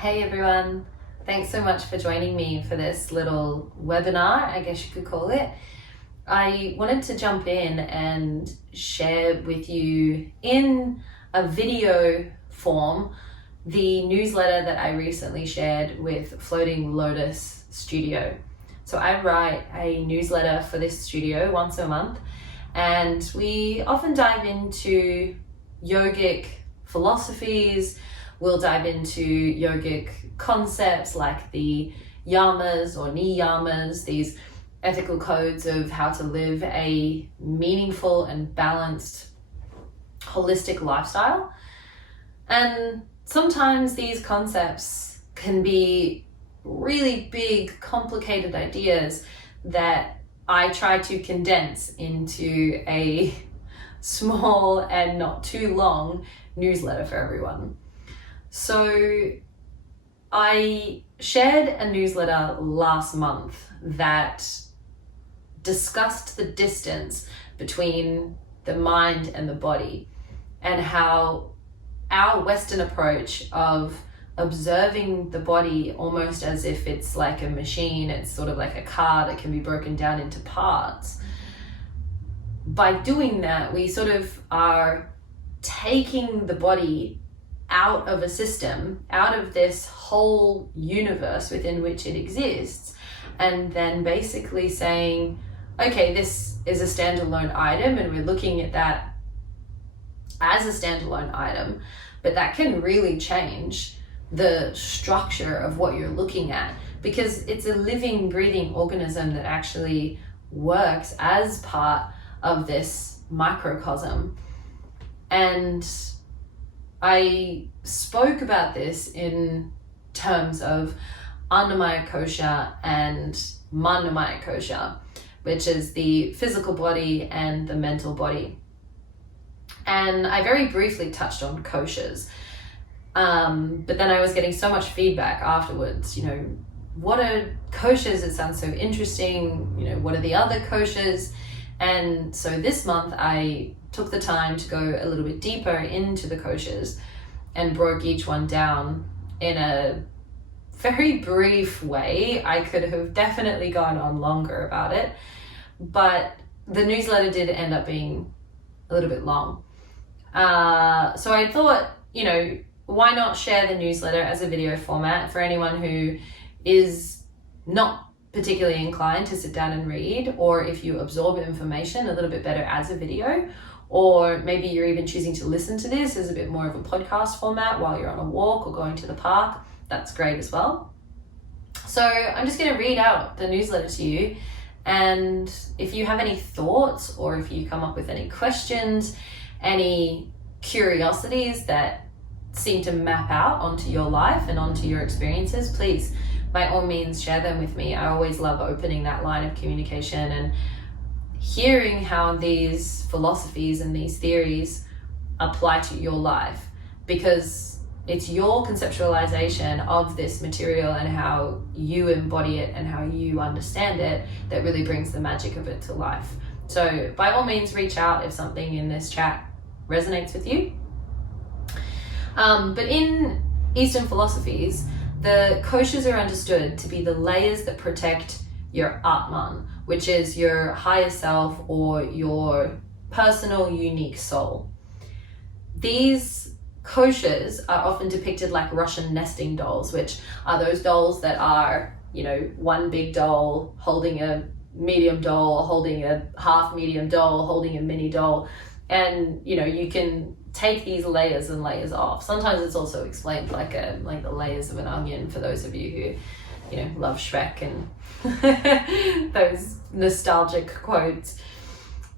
Hey everyone, thanks so much for joining me for this little webinar, I guess you could call it. I wanted to jump in and share with you in a video form the newsletter that I recently shared with Floating Lotus Studio. So I write a newsletter for this studio once a month, and we often dive into yogic philosophies. We'll dive into yogic concepts like the yamas or niyamas, these ethical codes of how to live a meaningful and balanced, holistic lifestyle. And sometimes these concepts can be really big, complicated ideas that I try to condense into a small and not too long newsletter for everyone. So I shared a newsletter last month that discussed the distance between the mind and the body, and how our Western approach of observing the body almost as if it's like a machine, it's sort of like a car that can be broken down into parts. By doing that, we sort of are taking the body out of a system, out of this whole universe within which it exists, and then basically saying, okay, this is a standalone item, and we're looking at that as a standalone item, but that can really change the structure of what you're looking at, because it's a living, breathing organism that actually works as part of this microcosm. And I spoke about this in terms of Annamaya Kosha and Manomaya Kosha, which is the physical body and the mental body. And I very briefly touched on koshas, but then I was getting so much feedback afterwards, what are koshas? It sounds so interesting, what are the other koshas? And so this month I took the time to go a little bit deeper into the koshas and broke each one down in a very brief way. I could have definitely gone on longer about it, but the newsletter did end up being a little bit long. So I thought, why not share the newsletter as a video format for anyone who is not particularly inclined to sit down and read, or if you absorb information a little bit better as a video, or maybe you're even choosing to listen to this as a bit more of a podcast format while you're on a walk or going to the park. That's great as well. So I'm just going to read out the newsletter to you, and if you have any thoughts, or if you come up with any questions, any curiosities that seem to map out onto your life and onto your experiences, please by all means share them with me. I always love opening that line of communication and hearing how these philosophies and these theories apply to your life, because it's your conceptualization of this material and how you embody it and how you understand it that really brings the magic of it to life. So by all means reach out if something in this chat resonates with you. But in Eastern philosophies, the koshas are understood to be the layers that protect your Atman, which is your higher self or your personal unique soul. These koshas are often depicted like Russian nesting dolls, which are those dolls that are, one big doll holding a medium doll, holding a half medium doll, holding a mini doll. And, you can take these layers and layers off. Sometimes it's also explained like the layers of an onion for those of you who, love Shrek and those nostalgic quotes.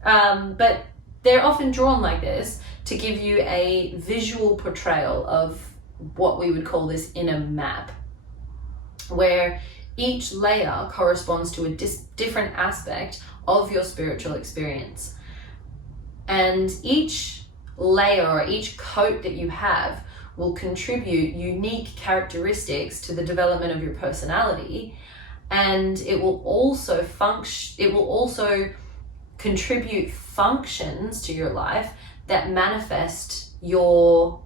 But they're often drawn like this to give you a visual portrayal of what we would call this inner map, where each layer corresponds to a different aspect of your spiritual experience. And each layer or each coat that you have will contribute unique characteristics to the development of your personality, and it will also contribute functions to your life that manifest your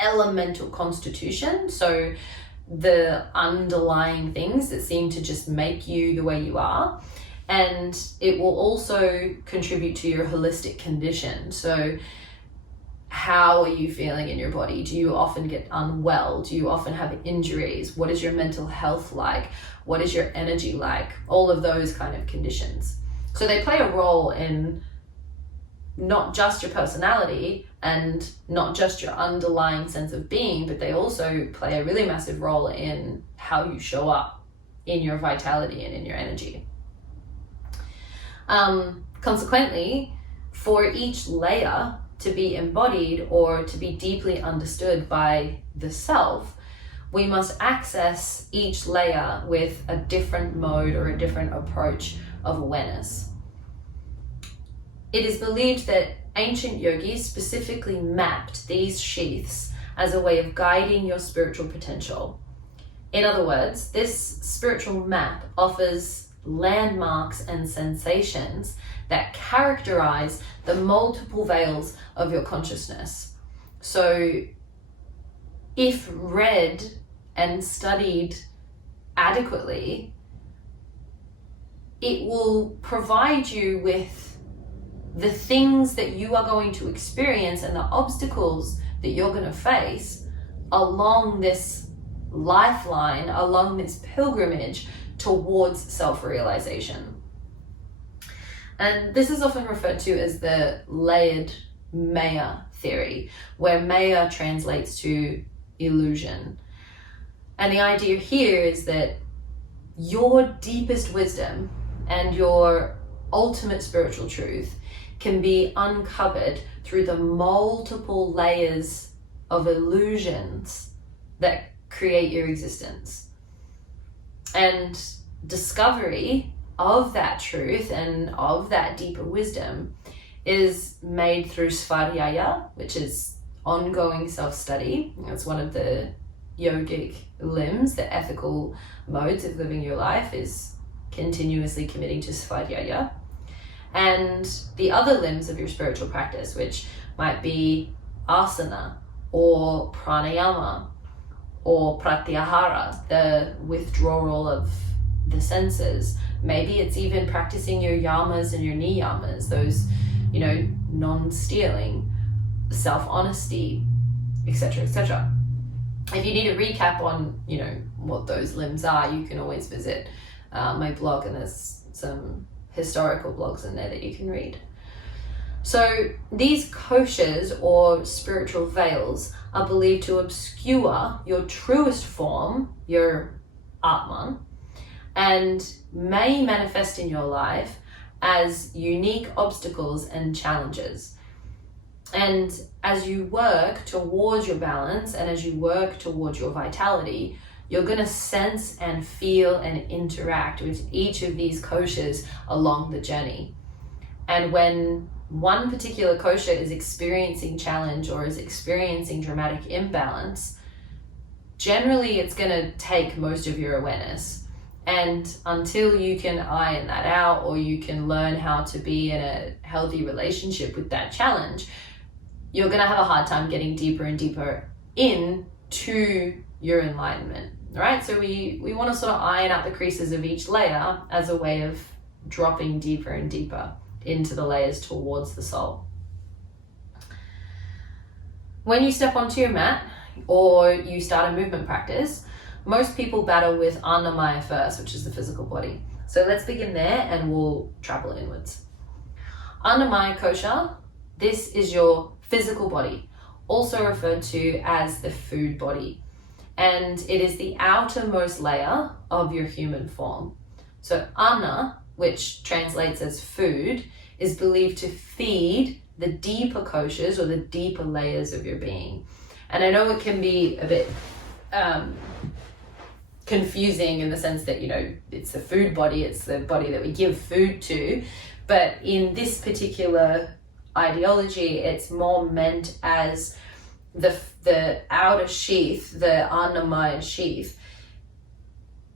elemental constitution, so the underlying things that seem to just make you the way you are. And it will also contribute to your holistic condition. So how are you feeling in your body? Do you often get unwell? Do you often have injuries? What is your mental health like? What is your energy like? All of those kind of conditions. So they play a role in not just your personality and not just your underlying sense of being, but they also play a really massive role in how you show up in your vitality and in your energy. Consequently, for each layer to be embodied or to be deeply understood by the self, we must access each layer with a different mode or a different approach of awareness. It is believed that ancient yogis specifically mapped these sheaths as a way of guiding your spiritual potential. In other words, this spiritual map offers landmarks and sensations that characterize the multiple veils of your consciousness. So if read and studied adequately, it will provide you with the things that you are going to experience and the obstacles that you're going to face along this lifeline, along this pilgrimage towards self-realization. And this is often referred to as the layered Maya theory, where Maya translates to illusion. And the idea here is that your deepest wisdom and your ultimate spiritual truth can be uncovered through the multiple layers of illusions that create your existence. And discovery of that truth and of that deeper wisdom is made through svadhyaya, which is ongoing self-study. It's one of the yogic limbs, the ethical modes of living your life, is continuously committing to svadhyaya. And the other limbs of your spiritual practice, which might be asana or pranayama or pratyahara, the withdrawal of the senses. Maybe it's even practicing your yamas and your niyamas, those, non-stealing, self-honesty, etc., etc. If you need a recap on, what those limbs are, you can always visit my blog, and there's some historical blogs in there that you can read. So these koshas, or spiritual veils, are believed to obscure your truest form, your Atman, and may manifest in your life as unique obstacles and challenges. And as you work towards your balance and as you work towards your vitality, you're going to sense and feel and interact with each of these koshas along the journey. And when one particular kosha is experiencing challenge or is experiencing dramatic imbalance, generally it's going to take most of your awareness. And until you can iron that out, or you can learn how to be in a healthy relationship with that challenge, you're going to have a hard time getting deeper and deeper into your enlightenment. All right, so we want to sort of iron out the creases of each layer as a way of dropping deeper and deeper into the layers towards the soul. When you step onto your mat or you start a movement practice, most people battle with Annamaya first, which is the physical body. So let's begin there and we'll travel inwards. Annamaya kosha, this is your physical body, also referred to as the food body. And it is the outermost layer of your human form. So Anna, which translates as food, is believed to feed the deeper koshas, or the deeper layers of your being. And I know it can be a bit confusing in the sense that, it's the food body, it's the body that we give food to. But in this particular ideology, it's more meant as the outer sheath, the Annamaya sheath,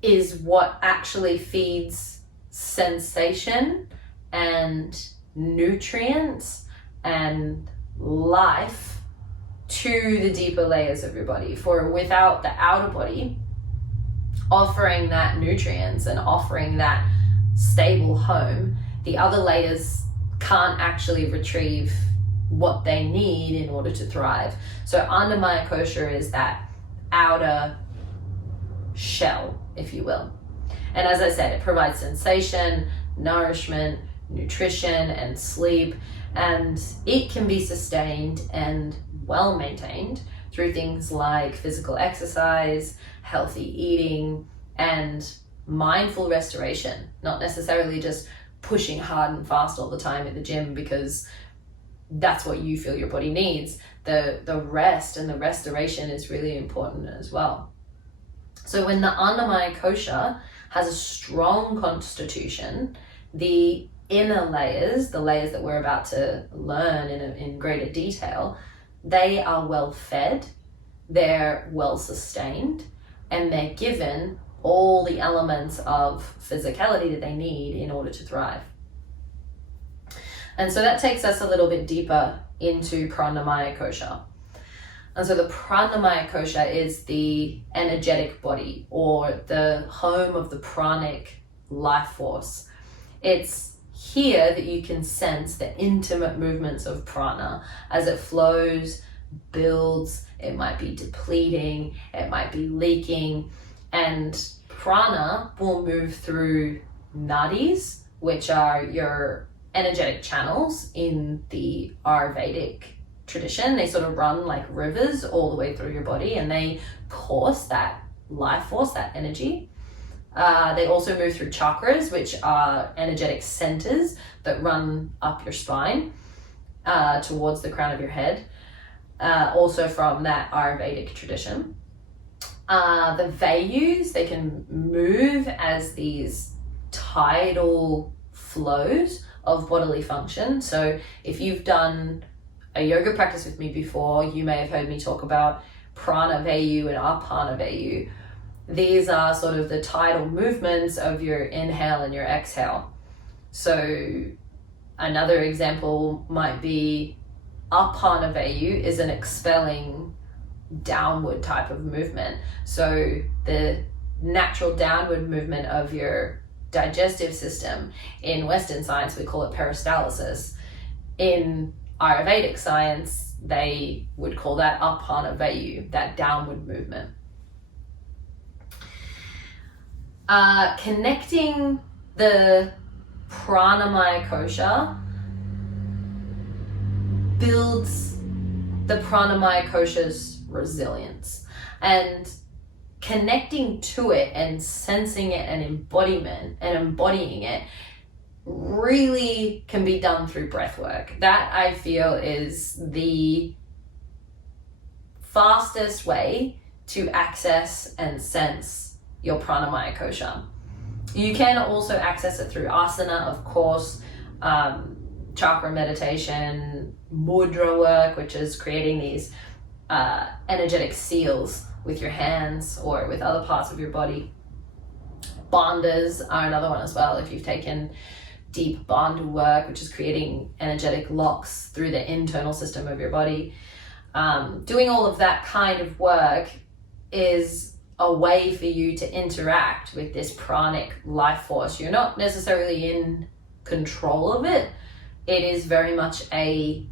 is what actually feeds sensation and nutrients and life to the deeper layers of your body. For without the outer body offering that nutrients and offering that stable home, the other layers can't actually retrieve what they need in order to thrive. So Annamaya Kosha is that outer shell, if you will. And as I said, it provides sensation, nourishment, nutrition, and sleep, and it can be sustained and well maintained through things like physical exercise, healthy eating, and mindful restoration, not necessarily just pushing hard and fast all the time at the gym because that's what you feel your body needs. The rest and the restoration is really important as well. So when the Annamaya Kosha has a strong constitution, the inner layers, the layers that we're about to learn in greater detail, they are well fed, they're well sustained, and they're given all the elements of physicality that they need in order to thrive. And so that takes us a little bit deeper into Pranamaya Kosha. And so the Pranamaya Kosha is the energetic body, or the home of the pranic life force. It's here that you can sense the intimate movements of prana as it flows, builds. It might be depleting, it might be leaking, and prana will move through nadis, which are your energetic channels in the Ayurvedic tradition. They sort of run like rivers all the way through your body, and they course that life force, that energy. They also move through chakras, which are energetic centers that run up your spine towards the crown of your head, also from that Ayurvedic tradition. The Vayus, they can move as these tidal flows of bodily function. So if you've done a yoga practice with me before, you may have heard me talk about Prana Vayu and Apana Vayu. These are sort of the tidal movements of your inhale and your exhale. So another example might be Apana Vayu is an expelling downward type of movement. So the natural downward movement of your digestive system, in Western science we call it peristalsis. In Ayurvedic science, they would call that Apana Vayu, that downward movement. Connecting the Pranamaya Kosha builds the Pranamaya Kosha's resilience, and connecting to it and sensing it and embodying it really can be done through breath work. That, I feel, is the fastest way to access and sense your Pranamaya Kosha. You can also access it through asana, of course, chakra meditation, mudra work, which is creating these energetic seals with your hands or with other parts of your body. Bandhas are another one as well. If you've taken deep bandha work, which is creating energetic locks through the internal system of your body, doing all of that kind of work is a way for you to interact with this pranic life force. You're not necessarily in control of it. It is very much a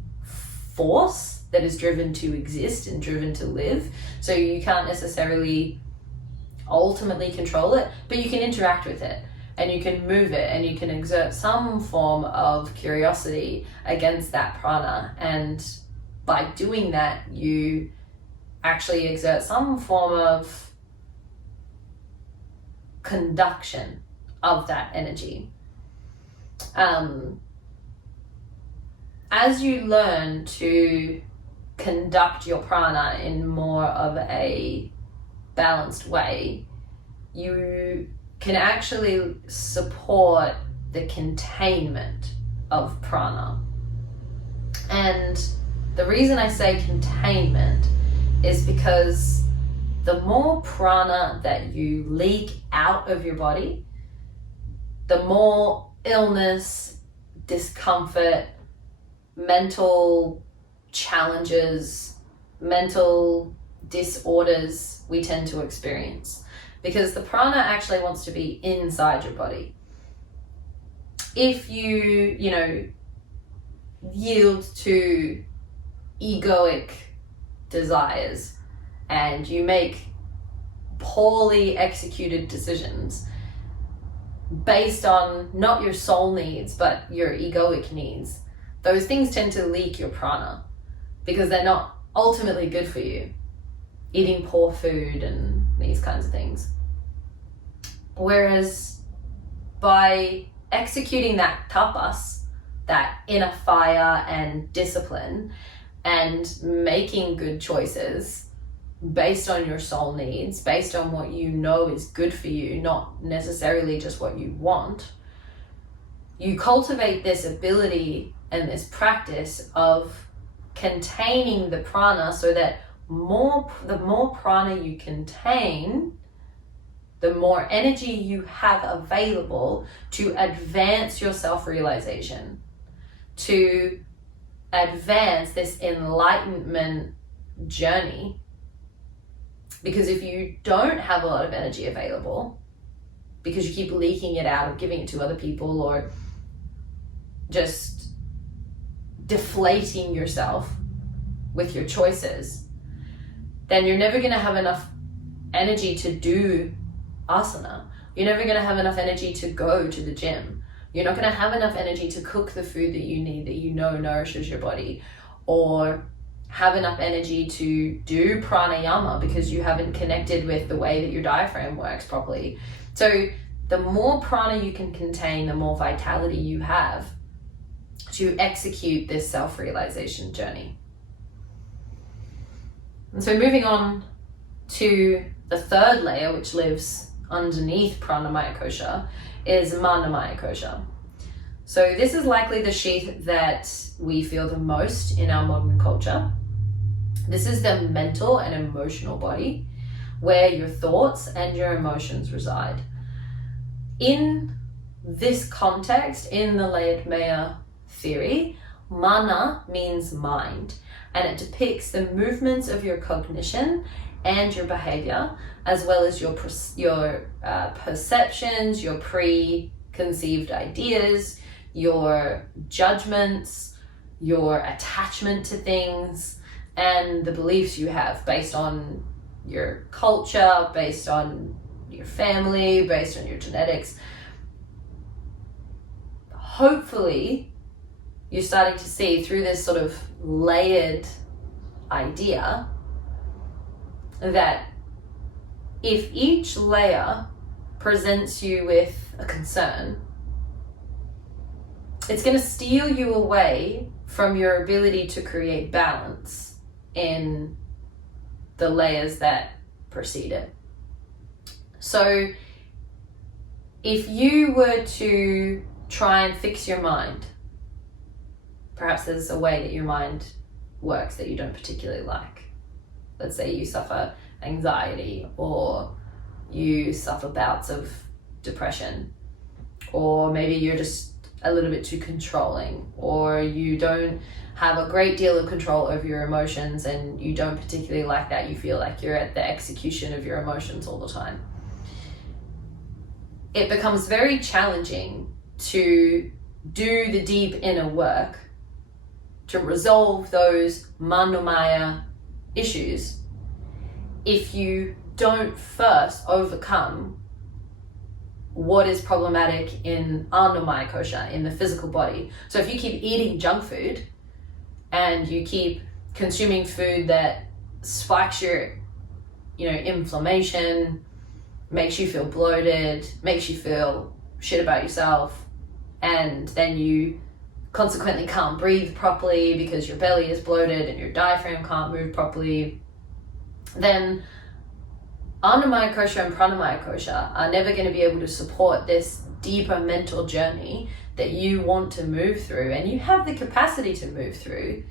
force that is driven to exist and driven to live. So you can't necessarily ultimately control it, but you can interact with it and you can move it and you can exert some form of curiosity against that prana. And by doing that, you actually exert some form of conduction of that energy. As you learn to conduct your prana in more of a balanced way, you can actually support the containment of prana. And the reason I say containment is because the more prana that you leak out of your body, the more illness, discomfort, mental challenges, mental disorders we tend to experience, because the prana actually wants to be inside your body. If you yield to egoic desires and you make poorly executed decisions based on not your soul needs but your egoic needs, those things tend to leak your prana because they're not ultimately good for you. Eating poor food and these kinds of things. Whereas by executing that tapas, that inner fire and discipline, and making good choices based on your soul needs, based on what you know is good for you, not necessarily just what you want, you cultivate this ability and this practice of containing the prana, so that the more prana you contain, the more energy you have available to advance your self-realization, to advance this enlightenment journey. Because if you don't have a lot of energy available, because you keep leaking it out or giving it to other people, or just deflating yourself with your choices, then you're never going to have enough energy to do asana. You're never going to have enough energy to go to the gym. You're not going to have enough energy to cook the food that you need, that you know nourishes your body, or have enough energy to do pranayama because you haven't connected with the way that your diaphragm works properly. So the more prana you can contain, the more vitality you have to execute this self-realization journey. And so moving on to the third layer, which lives underneath pranamaya kosha, is manamaya kosha. So this is likely the sheath that we feel the most in our modern culture. This is the mental and emotional body where your thoughts and your emotions reside. In this context, in the layered maya theory, mana means mind, and it depicts the movements of your cognition and your behavior, as well as your perceptions, your preconceived ideas, your judgments, your attachment to things, and the beliefs you have based on your culture, based on your family, based on your genetics. Hopefully, you're starting to see through this sort of layered idea that if each layer presents you with a concern, it's going to steal you away from your ability to create balance in the layers that precede it. So if you were to try and fix your mind, perhaps there's a way that your mind works that you don't particularly like. Let's say you suffer anxiety, or you suffer bouts of depression, or maybe you're just a little bit too controlling, or you don't have a great deal of control over your emotions and you don't particularly like that. You feel like you're at the execution of your emotions all the time. It becomes very challenging to do the deep inner work to resolve those manomaya issues if you don't first overcome what is problematic in Annamaya kosha, in the physical body. So if you keep eating junk food and you keep consuming food that spikes your inflammation, makes you feel bloated, makes you feel shit about yourself, and then you consequently can't breathe properly because your belly is bloated and your diaphragm can't move properly, then Annamaya kosha and Pranamaya kosha are never going to be able to support this deeper mental journey that you want to move through, and you have the capacity to move through,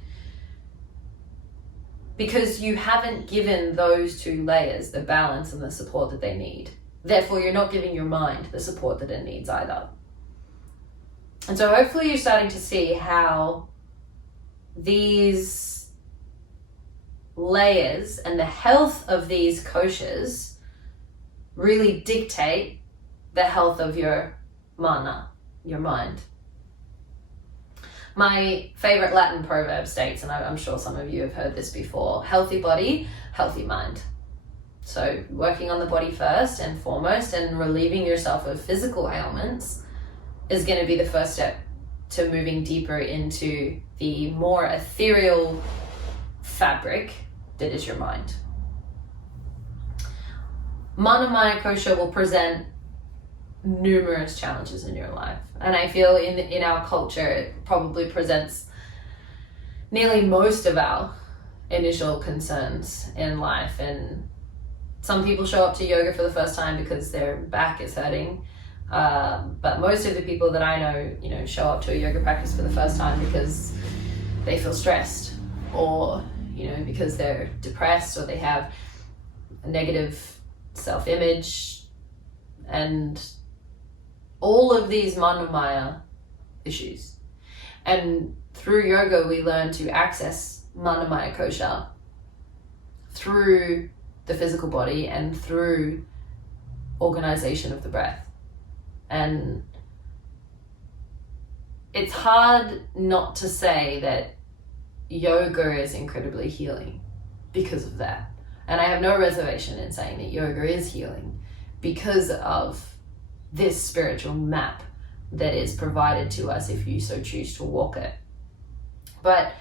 because you haven't given those two layers the balance and the support that they need. Therefore, you're not giving your mind the support that it needs either. And so hopefully you're starting to see how these layers and the health of these koshas really dictate the health of your mana, your mind. My favorite Latin proverb states, and I'm sure some of you have heard this before, healthy body, healthy mind. So working on the body first and foremost and relieving yourself of physical ailments is going to be the first step to moving deeper into the more ethereal fabric that is your mind. Mana Maya Kosha will present numerous challenges in your life, and I feel in our culture it probably presents nearly most of our initial concerns in life. And some people show up to yoga for the first time because their back is hurting, but most of the people that I know, show up to a yoga practice for the first time because they feel stressed, or because they're depressed, or they have a negative self-image, and all of these Mana Maya issues. And through yoga we learn to access Mana Maya Kosha through the physical body and through organization of the breath. And it's hard not to say that yoga is incredibly healing because of that. And I have no reservation in saying that yoga is healing because of this spiritual map that is provided to us if you so choose to walk it. But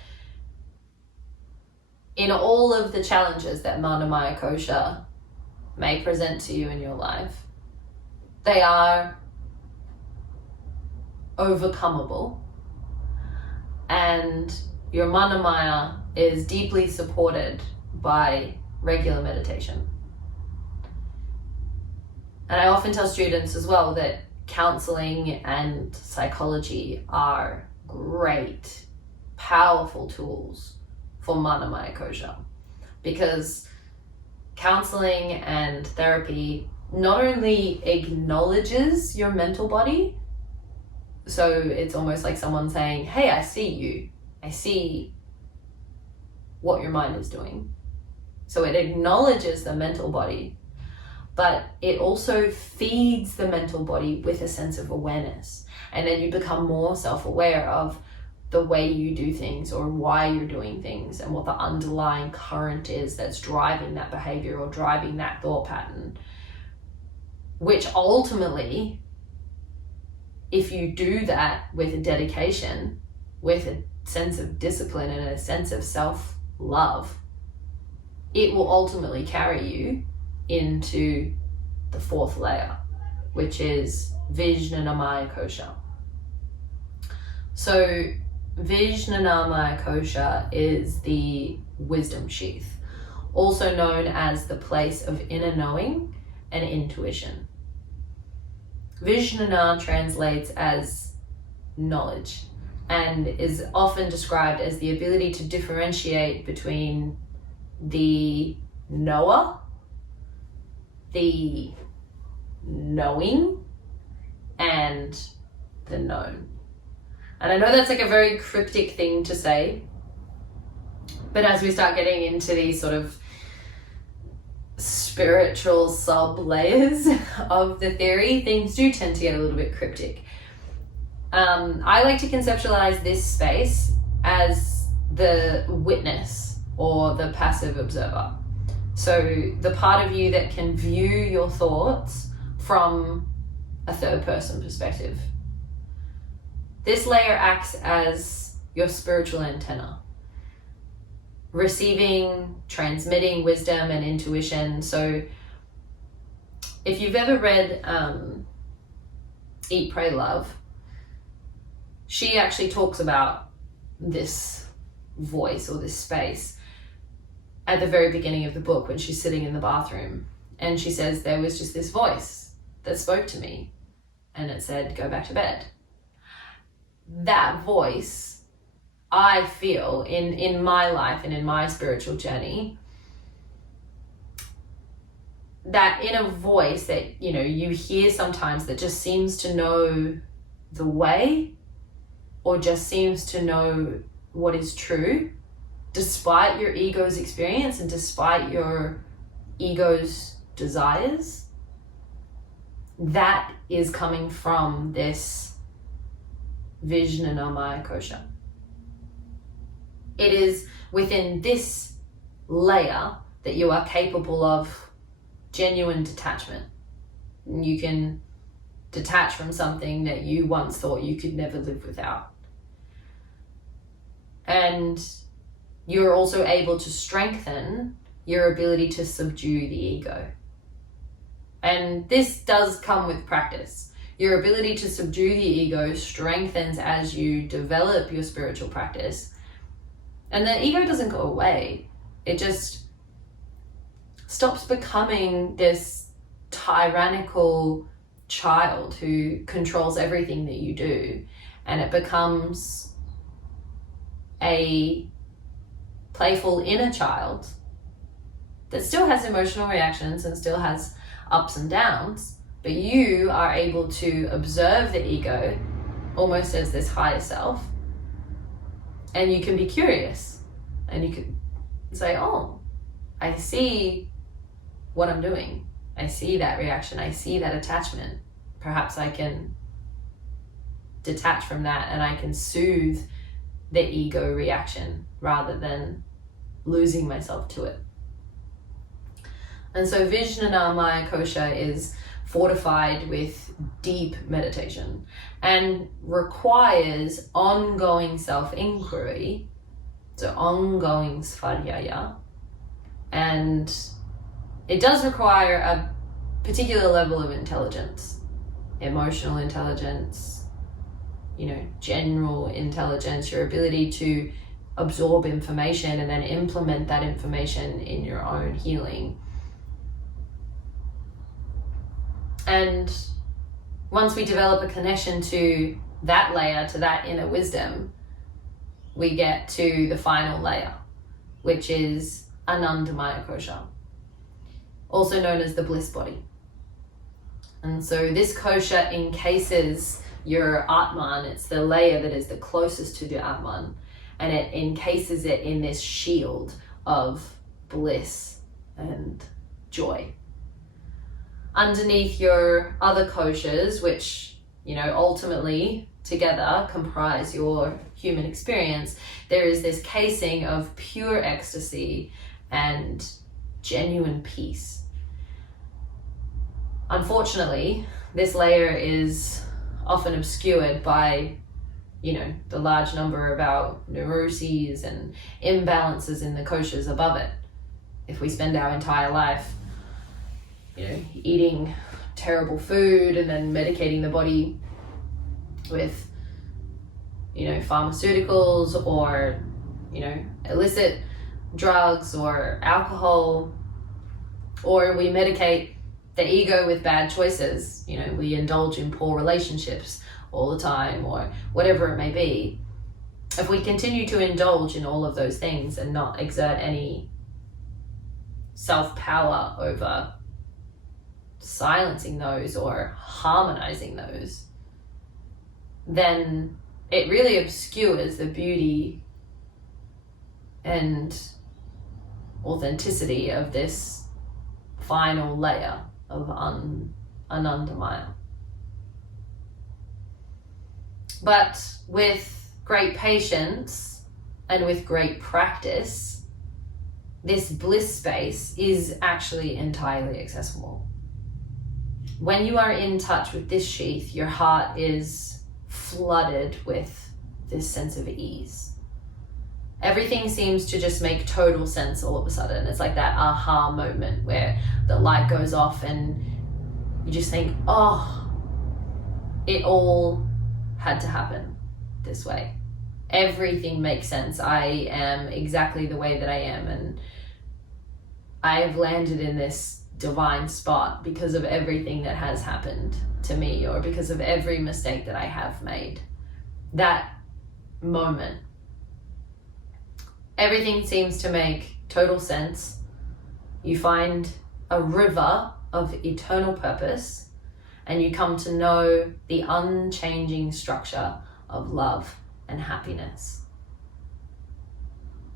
in all of the challenges that Mana Maya Kosha may present to you in your life, they are overcomable, and your Mana Maya is deeply supported by regular meditation. And I often tell students as well that counseling and psychology are great, powerful tools for Mana Maya Kosha, because counseling and therapy not only acknowledges your mental body, so it's almost like someone saying, hey, I see you, I see what your mind is doing. So it acknowledges the mental body, but it also feeds the mental body with a sense of awareness. And then you become more self-aware of the way you do things, or why you're doing things, and what the underlying current is that's driving that behavior or driving that thought pattern. Which ultimately, if you do that with a dedication, with a sense of discipline and a sense of self-love, it will ultimately carry you into the fourth layer, which is Vijnanamaya Kosha. So Vijnanamaya Kosha is the wisdom sheath, also known as the place of inner knowing and intuition. Vijnana translates as knowledge and is often described as the ability to differentiate between the knower, the knowing, and the known. And I know that's like a very cryptic thing to say, but as we start getting into these sort of spiritual sub layers of the theory, things do tend to get a little bit cryptic. I like to conceptualize this space as the witness or the passive observer. So the part of you that can view your thoughts from a third person perspective. This layer acts as your spiritual antenna, receiving, transmitting wisdom and intuition. So if you've ever read Eat, Pray, Love, she actually talks about this voice or this space at the very beginning of the book when she's sitting in the bathroom, and she says there was just this voice that spoke to me and it said, go back to bed. That voice, I feel in my life and in my spiritual journey, that inner voice that you hear sometimes that just seems to know the way, or just seems to know what is true, despite your ego's experience and despite your ego's desires, that is coming from this Vijnanamaya kosha. It is within this layer that you are capable of genuine detachment. You can detach from something that you once thought you could never live without. And you're also able to strengthen your ability to subdue the ego. And this does come with practice. Your ability to subdue the ego strengthens as you develop your spiritual practice. And the ego doesn't go away. It just stops becoming this tyrannical child who controls everything that you do. And it becomes a playful inner child that still has emotional reactions and still has ups and downs, but you are able to observe the ego almost as this higher self, and you can be curious and you can say, oh, I see what I'm doing. I see that reaction. I see that attachment. Perhaps I can detach from that and I can soothe the ego reaction rather than losing myself to it. And so Vijnanamaya kosha is fortified with deep meditation and requires ongoing self-inquiry, so ongoing svadhyaya, and it does require a particular level of intelligence, emotional intelligence, general intelligence, your ability to absorb information and then implement that information in your own healing. And once we develop a connection to that layer, to that inner wisdom, we get to the final layer, which is Anandamaya kosha, also known as the bliss body. And so this kosha encases your Atman. It's the layer that is the closest to the Atman, and it encases it in this shield of bliss and joy. Underneath your other koshas, which, ultimately together comprise your human experience, there is this casing of pure ecstasy and genuine peace. Unfortunately, this layer is often obscured by, the large number of our neuroses and imbalances in the koshas above it. If we spend our entire life eating terrible food and then medicating the body with, pharmaceuticals or, illicit drugs or alcohol, or we medicate the ego with bad choices, we indulge in poor relationships all the time or whatever it may be. If we continue to indulge in all of those things and not exert any self-power over silencing those or harmonizing those, then it really obscures the beauty and authenticity of this final layer of Anandamaya. But with great patience and with great practice, this bliss space is actually entirely accessible. When you are in touch with this sheath, your heart is flooded with this sense of ease. Everything seems to just make total sense all of a sudden. It's like that aha moment where the light goes off and you just think, oh, it all had to happen this way. Everything makes sense. I am exactly the way that I am, and I have landed in this divine spot because of everything that has happened to me or because of every mistake that I have made. That moment, everything seems to make total sense. You find a river of eternal purpose and you come to know the unchanging structure of love and happiness.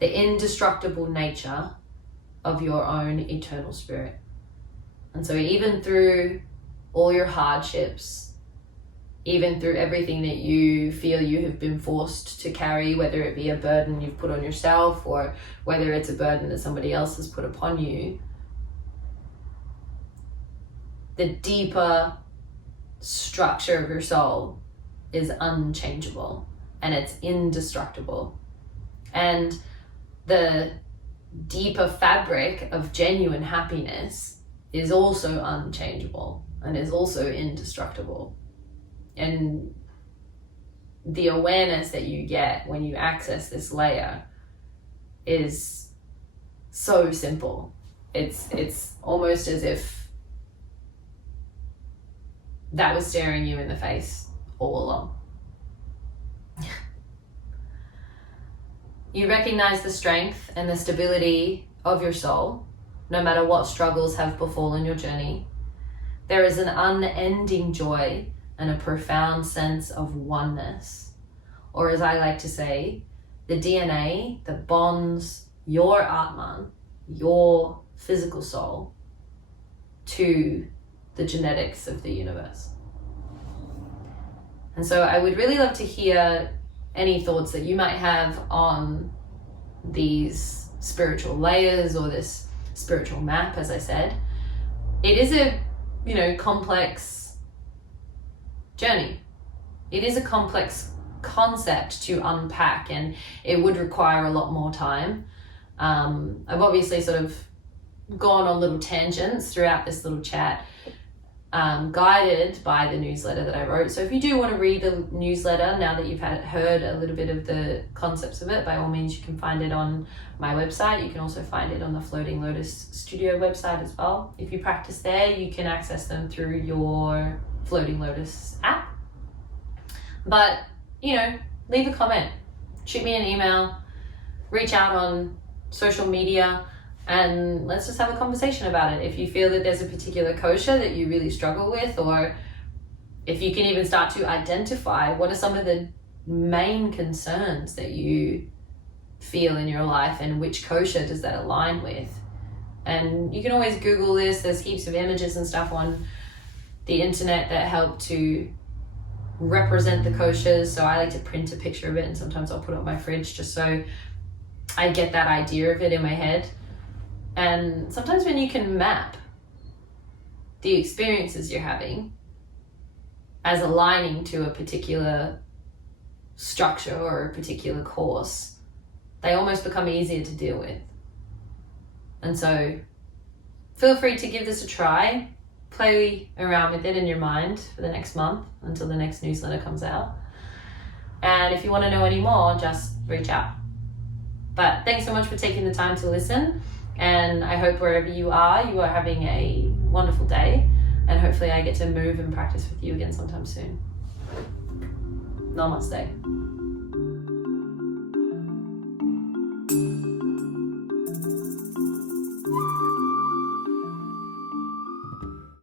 the indestructible nature of your own eternal spirit. And so even through all your hardships, even through everything that you feel you have been forced to carry, whether it be a burden you've put on yourself or whether it's a burden that somebody else has put upon you, the deeper structure of your soul is unchangeable and it's indestructible. And the deeper fabric of genuine happiness is also unchangeable and is also indestructible. And the awareness that you get when you access this layer is so simple. It's almost as if that was staring you in the face all along. You recognize the strength and the stability of your soul, no matter what struggles have befallen your journey. There is an unending joy and a profound sense of oneness, or as I like to say, the DNA that bonds your Atman, your physical soul, to the genetics of the universe. And so I would really love to hear any thoughts that you might have on these spiritual layers or this spiritual map. As I said, it is a complex journey. It is a complex concept to unpack, and it would require a lot more time. I've obviously sort of gone on little tangents throughout this little chat, guided by the newsletter that I wrote. So if you do want to read the newsletter now that you've heard a little bit of the concepts of it, by all means you can find it on my website. You can also find it on the Floating Lotus Studio website as well. If you practice there, you can access them through your Floating Lotus app. But leave a comment, shoot me an email, reach out on social media, and let's just have a conversation about it. If you feel that there's a particular kosha that you really struggle with, or if you can even start to identify what are some of the main concerns that you feel in your life and which kosha does that align with. And you can always Google this. There's heaps of images and stuff on the internet that help to represent the koshas. So I like to print a picture of it, and sometimes I'll put it on my fridge just so I get that idea of it in my head. And sometimes when you can map the experiences you're having as aligning to a particular structure or a particular course, they almost become easier to deal with. And so feel free to give this a try. Play around with it in your mind for the next month until the next newsletter comes out. And if you want to know any more, just reach out. But thanks so much for taking the time to listen. And I hope wherever you are having a wonderful day. And hopefully I get to move and practice with you again sometime soon. Namaste.